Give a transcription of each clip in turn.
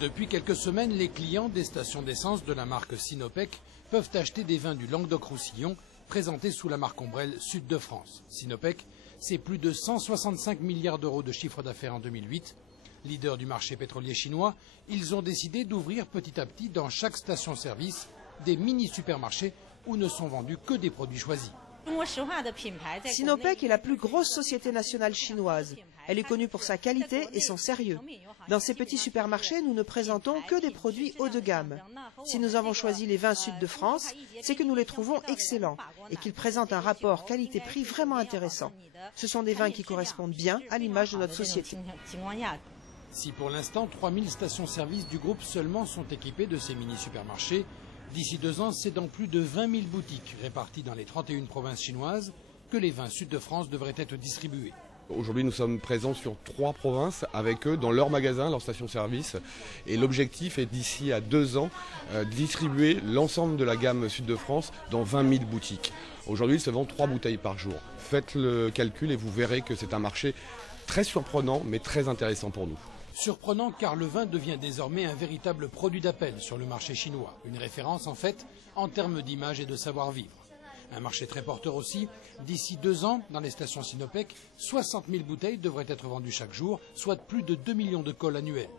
Depuis quelques semaines, les clients des stations d'essence de la marque Sinopec peuvent acheter des vins du Languedoc-Roussillon présentés sous la marque ombrelle Sud de France. Sinopec, c'est plus de 165 milliards d'euros de chiffre d'affaires en 2008. Leader du marché pétrolier chinois, ils ont décidé d'ouvrir petit à petit dans chaque station-service des mini-supermarchés où ne sont vendus que des produits choisis. Sinopec est la plus grosse société nationale chinoise. Elle est connue pour sa qualité et son sérieux. Dans ces petits supermarchés, nous ne présentons que des produits haut de gamme. Si nous avons choisi les vins Sud de France, c'est que nous les trouvons excellents et qu'ils présentent un rapport qualité-prix vraiment intéressant. Ce sont des vins qui correspondent bien à l'image de notre société. Si pour l'instant 3000 stations-service du groupe seulement sont équipées de ces mini-supermarchés, d'ici 2 ans, c'est dans plus de 20 000 boutiques réparties dans les 31 provinces chinoises que les vins Sud de France devraient être distribués. Aujourd'hui, nous sommes présents sur 3 provinces avec eux dans leurs magasins, leurs stations-service. Et l'objectif est d'ici à 2 ans distribuer l'ensemble de la gamme Sud de France dans 20 000 boutiques. Aujourd'hui, ils se vendent 3 bouteilles par jour. Faites le calcul et vous verrez que c'est un marché très surprenant mais très intéressant pour nous. Surprenant car le vin devient désormais un véritable produit d'appel sur le marché chinois. Une référence en fait en termes d'image et de savoir-vivre. Un marché très porteur aussi. D'ici 2 ans, dans les stations Sinopec, 60 000 bouteilles devraient être vendues chaque jour, soit plus de 2 millions de cols annuels.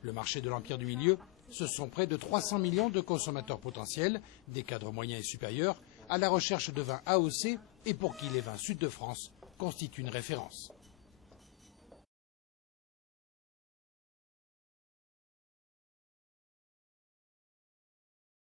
Le marché de l'Empire du Milieu, ce sont près de 300 millions de consommateurs potentiels, des cadres moyens et supérieurs, à la recherche de vins AOC et pour qui les vins Sud de France constituent une référence.